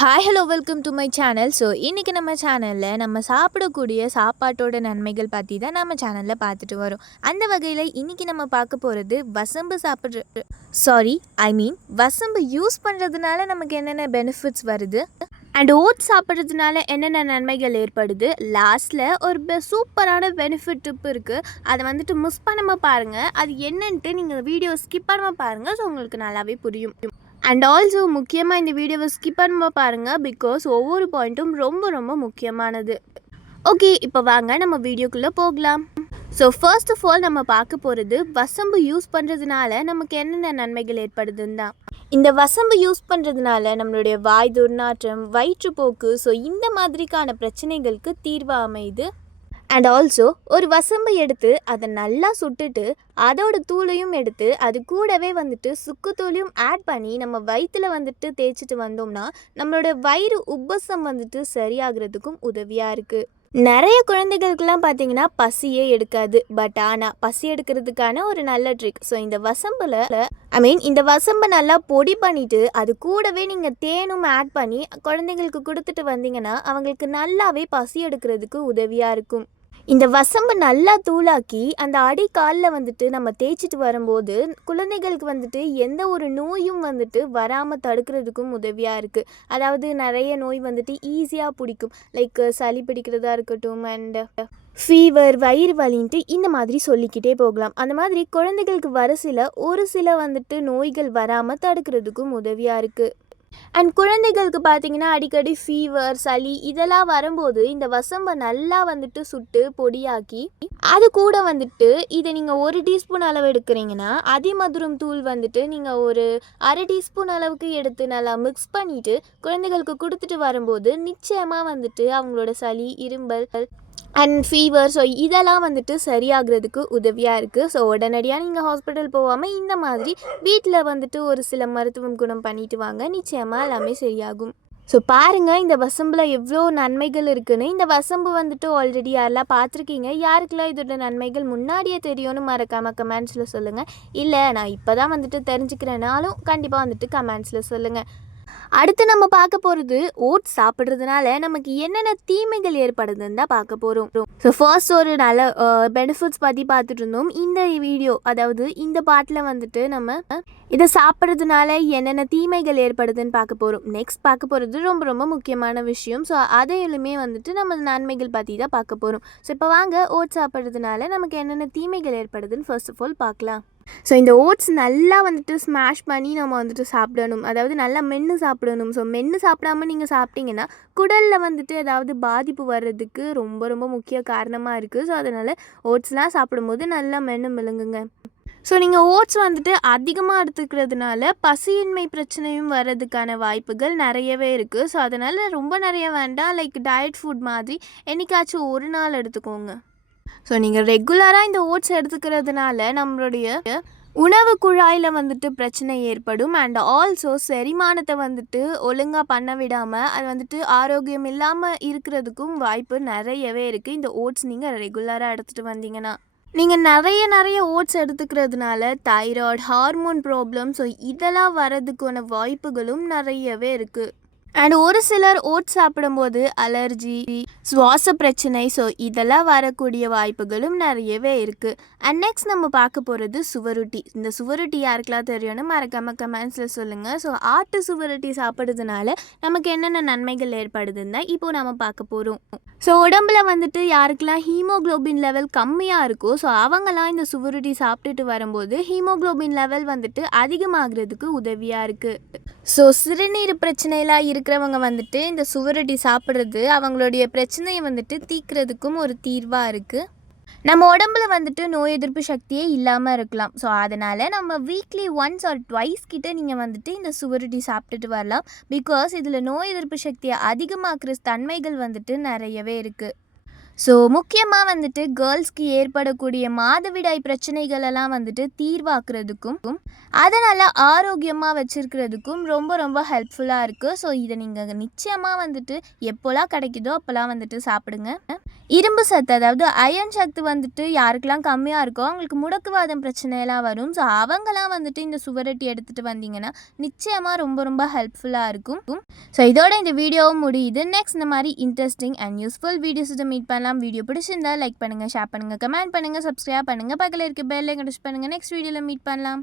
Hi hello welcome to my channel so இன்றைக்கி நம்ம சேனலில் நம்ம சாப்பிடக்கூடிய சாப்பாட்டோட நன்மைகள் பற்றி தான் நம்ம சேனலில் பார்த்துட்டு வரோம். அந்த வகையில் இன்றைக்கி நம்ம பார்க்க போகிறது வசம்பு சாப்பிட்ற சாரி ஐ மீன் வசம்பு யூஸ் பண்ணுறதுனால நமக்கு என்னென்ன பெனிஃபிட்ஸ் வருது? அண்ட் ஓட்ஸ் சாப்பிட்றதுனால என்னென்ன நன்மைகள் ஏற்படுது? லாஸ்ட்டில் ஒரு பெ சூப்பரான பெனிஃபிட் டிப் இருக்குது அதை வந்துட்டு மிஸ் பண்ணாமல் பாருங்கள் அது என்னன்ட்டு நீங்கள் வீடியோ ஸ்கிப் பண்ணாமல் பாருங்கள் ஸோ உங்களுக்கு நல்லாவே புரியும். அண்ட் ஆல்சோ முக்கியமாக இந்த வீடியோவை ஸ்கிப் பண்ணாமல் பாருங்கள் பிகாஸ் ஒவ்வொரு பாயிண்ட்டும் ரொம்ப ரொம்ப முக்கியமானது. ஓகே இப்போ வாங்க நம்ம வீடியோக்குள்ளே போகலாம். ஸோ ஃபர்ஸ்ட் ஆஃப் ஆல் நம்ம பார்க்க போகிறது வசம்பு யூஸ் பண்ணுறதுனால நமக்கு என்னென்ன நன்மைகள் ஏற்படுதுன்னு தான். இந்த வசம்பு யூஸ் பண்ணுறதுனால நம்மளுடைய வாய் துர்நாற்றம் வயிற்றுப்போக்கு ஸோ இந்த மாதிரிக்கான பிரச்சனைகளுக்கு தீர்வு அமையுது. அண்ட் ஆல்சோ ஒரு வசம்பை எடுத்து அதை நல்லா சுட்டுட்டு அதோட தூளையும் எடுத்து அது கூடவே வந்துட்டு சுக்குத்தூளையும் ஆட் பண்ணி நம்ம வயிற்றுல வந்துட்டு தேய்ச்சிட்டு வந்தோம்னா நம்மளோட வயிறு உப்பசம் வந்துட்டு சரியாகிறதுக்கும் உதவியாக இருக்குது நிறைய குழந்தைகளுக்கெல்லாம் பார்த்தீங்கன்னா பசியே எடுக்காது. பட் ஆனால் பசி எடுக்கிறதுக்கான ஒரு நல்ல ட்ரிக் ஸோ இந்த வசம்பில் ஐ மீன் இந்த வசம்பை நல்லா பொடி பண்ணிவிட்டு அது கூடவே நீங்கள் தேனும் ஆட் பண்ணி குழந்தைங்களுக்கு கொடுத்துட்டு வந்தீங்கன்னா அவங்களுக்கு நல்லாவே பசி எடுக்கிறதுக்கு உதவியாக இருக்கும். இந்த வசம்பு நல்லா தூளாக்கி அந்த அடி காலில் வந்துட்டு நம்ம தேய்ச்சிட்டு வரும்போது குழந்தைகளுக்கு வந்துட்டு எந்த ஒரு நோயும் வந்துட்டு வராமல் தடுக்கிறதுக்கும் உதவியாக இருக்குது அதாவது நிறைய நோய் வந்துட்டு ஈஸியாக பிடிக்கும். லைக் சளி பிடிக்கிறதா இருக்கட்டும் அண்ட் ஃபீவர் வயிறு வலின்ட்டு இந்த மாதிரி சொல்லிக்கிட்டே போகலாம். அந்த மாதிரி குழந்தைகளுக்கு வர சில ஒரு சில வந்துட்டு நோய்கள் வராமல் தடுக்கிறதுக்கும் உதவியாக இருக்குது அண்ட் குழந்தைகளுக்கு பார்த்தீங்கன்னா அடிக்கடி ஃபீவர் சளி இதெல்லாம் வரும்போது இந்த வசம்பை நல்லா வந்துட்டு சுட்டு பொடியாக்கி அது கூட வந்துட்டு இதை நீங்கள் ஒரு டீஸ்பூன் அளவு எடுக்கிறீங்கன்னா அதிமதுரம் தூள் வந்துட்டு நீங்கள் ஒரு அரை டீஸ்பூன் அளவுக்கு எடுத்து நல்லா மிக்ஸ் பண்ணிவிட்டு குழந்தைகளுக்கு கொடுத்துட்டு வரும்போது நிச்சயமாக வந்துட்டு அவங்களோட சளி இரும்பல் அண்ட் ஃபீவர் ஸோ இதெல்லாம் வந்துட்டு சரியாகிறதுக்கு உதவியாக இருக்குது ஸோ உடனடியாக நீங்கள் ஹாஸ்பிட்டல் போகாமல் இந்த மாதிரி வீட்டில் வந்துட்டு ஒரு சில மருத்துவம் குணம் பண்ணிட்டு வாங்க. நிச்சயமாக எல்லாமே சரியாகும். ஸோ பாருங்கள் இந்த வசம்பில் எவ்வளோ நன்மைகள் இருக்குன்னு. இந்த வசம்பு வந்துட்டு ஆல்ரெடி யாரெல்லாம் பார்த்துருக்கீங்க? யாருக்கெல்லாம் இதோட நன்மைகள் முன்னாடியே தெரியும்னு மறக்காமல் கமெண்ட்ஸில் சொல்லுங்கள் இல்லை நான் இப்போ தான் வந்துட்டு தெரிஞ்சுக்கிறேனாலும் கண்டிப்பாக வந்துட்டு கமெண்ட்ஸில் சொல்லுங்கள் அடுத்து நம்ம பார்க்க போகிறது ஓட்ஸ் சாப்பிட்றதுனால நமக்கு என்னென்ன தீமைகள் ஏற்படுதுன்னு தான் பார்க்க போகிறோம் ஸோ ஃபர்ஸ்ட் ஒரு நல்ல பெனிஃபிட்ஸ் பற்றி பார்த்துட்டு இருந்தோம். இந்த வீடியோ அதாவது இந்த பாட்டில் வந்துட்டு நம்ம இதை சாப்பிட்றதுனால என்னென்ன தீமைகள் ஏற்படுதுன்னு பார்க்க போகிறோம் நெக்ஸ்ட் பார்க்க போகிறது ரொம்ப ரொம்ப முக்கியமான விஷயம். ஸோ அதையிலுமே வந்துட்டு நம்ம நன்மைகள் பற்றி தான் பார்க்க போகிறோம் ஸோ இப்போ வாங்க ஓட்ஸ் சாப்பிட்றதுனால நமக்கு என்னென்ன தீமைகள் ஏற்படுதுன்னு ஃபர்ஸ்ட் ஆஃப் ஆல் பார்க்கலாம். ஸோ இந்த ஓட்ஸ் நல்லா வந்துட்டு ஸ்மாஷ் பண்ணி நம்ம வந்துட்டு சாப்பிடணும். அதாவது நல்லா மென்று சாப்பிடணும். ஸோ மென்று சாப்பிடாம நீங்கள் சாப்பிட்டீங்கன்னா குடலில் வந்துட்டு ஏதாவது பாதிப்பு வர்றதுக்கு ரொம்ப ரொம்ப முக்கிய காரணமாக இருக்குது ஸோ அதனால் ஓட்ஸ்லாம் சாப்பிடும்போது நல்லா மென்று மெழுங்குங்க ஸோ நீங்கள் ஓட்ஸ் வந்துட்டு அதிகமாக எடுத்துக்கிறதுனால பசியின்மை பிரச்சனையும் வர்றதுக்கான வாய்ப்புகள் நிறையவே இருக்குது ஸோ அதனால் ரொம்ப நிறைய வேண்டாம். லைக் டயட் ஃபுட் மாதிரி என்றைக்காச்சும் ஒரு நாள் எடுத்துக்கோங்க. ஸோ நீங்கள் ரெகுலராக இந்த ஓட்ஸ் எடுத்துக்கிறதுனால நம்மளுடைய உணவு குழாயில் வந்துட்டு பிரச்சனை ஏற்படும். அண்ட் ஆல்சோ செரிமானத்தை வந்துட்டு ஒழுங்காக பண்ண விடாமல் அது வந்துட்டு ஆரோக்கியம் இல்லாமல் இருக்கிறதுக்கும் வாய்ப்பு நிறையவே இருக்குது இந்த ஓட்ஸ் நீங்கள் ரெகுலராக எடுத்துகிட்டு வந்தீங்கன்னா. நீங்கள் நிறைய நிறைய ஓட்ஸ் எடுத்துக்கிறதுனால தைராய்டு ஹார்மோன் ப்ராப்ளம் ஸோ இதெல்லாம் வர்றதுக்கான வாய்ப்புகளும் நிறையவே இருக்குது அண்ட் ஒரு சிலர் ஓட்ஸ் சாப்பிடும்போது அலர்ஜி சுவாச பிரச்சனை ஸோ இதெல்லாம் வரக்கூடிய வாய்ப்புகளும் நிறையவே இருக்குது அண்ட் நெக்ஸ்ட் நம்ம பார்க்க போகிறது சுவரொட்டி இந்த சுவரொட்டி யாருக்கெல்லாம் தெரியும்னு மறக்காம கமெண்ட்ஸில் சொல்லுங்கள் ஸோ ஆட்டு சுவரொட்டி சாப்பிட்றதுனால நமக்கு என்னென்ன நன்மைகள் ஏற்படுதுன்னு தான் நம்ம பார்க்க போகிறோம் ஸோ உடம்புல வந்துட்டு யாருக்கெல்லாம் ஹீமோக்ளோபின் லெவல் கம்மியாக இருக்கோ ஸோ அவங்கெல்லாம் இந்த சுவருட்டி சாப்பிட்டுட்டு வரும்போது ஹீமோக்ளோபின் லெவல் வந்துட்டு அதிகமாகிறதுக்கு உதவியாக இருக்குது ஸோ சிறுநீர் பிரச்சனையெல்லாம் இருக்கிறவங்க வந்துட்டு இந்த சுவரொட்டி சாப்பிட்றது அவங்களுடைய பிரச்சனையை வந்துட்டு தீக்கிறதுக்கும் ஒரு தீர்வாக இருக்குது நம்ம உடம்புல வந்துட்டு நோய் எதிர்ப்பு சக்தியே இல்லாமல் இருக்கலாம். ஸோ அதனால் நம்ம வீக்லி ஒன்ஸ் ஆர் ட்வைஸ் கிட்ட நீங்கள் வந்துட்டு இந்த சுவரொட்டி சாப்பிட்டுட்டு வரலாம். பிகாஸ் இதில் நோய் எதிர்ப்பு சக்தியை அதிகமாக்குற தன்மைகள் வந்துட்டு நிறையவே இருக்குது ஸோ முக்கியமாக வந்துட்டு கேர்ள்ஸ்க்கு ஏற்படக்கூடிய மாதவிடாய் பிரச்சனைகள் எல்லாம் வந்துட்டு தீர்வாக்குறதுக்கும் அதை நல்லா ஆரோக்கியமாக வச்சுருக்கிறதுக்கும் ரொம்ப ரொம்ப ஹெல்ப்ஃபுல்லாக இருக்குது ஸோ இதை நீங்கள் நிச்சயமாக வந்துட்டு எப்போல்லாம் கிடைக்குதோ அப்போல்லாம் வந்துட்டு சாப்பிடுங்க. இரும்பு சத்து அதாவது அயன் சத்து வந்துட்டு யாருக்கெல்லாம் கம்மியாக இருக்கோ அவங்களுக்கு முடக்குவாதம் பிரச்சனையெல்லாம் வரும். ஸோ அவங்களாம் வந்துட்டு இந்த சுவரொட்டி எடுத்துகிட்டு வந்தீங்கன்னா நிச்சயமாக ரொம்ப ரொம்ப ஹெல்ப்ஃபுல்லாக இருக்கும். ஸோ இதோட இந்த வீடியோவும் முடியுது. நெக்ஸ்ட் இந்த மாதிரி interesting and useful videos meet பண்ணலாம். வீடியோ பிடிச்சிருந்தா லைக் பண்ணுங்கள் ஷேர் பண்ணுங்கள் கமெண்ட் பண்ணுங்கள் சப்ஸ்கிரைப் பண்ணுங்கள் பக்கத்தில் இருக்க பெல்லை ஐக்கன் பண்ணுங்கள் நெக்ஸ்ட் வீடியோவில் மீட் பண்ணலாம்.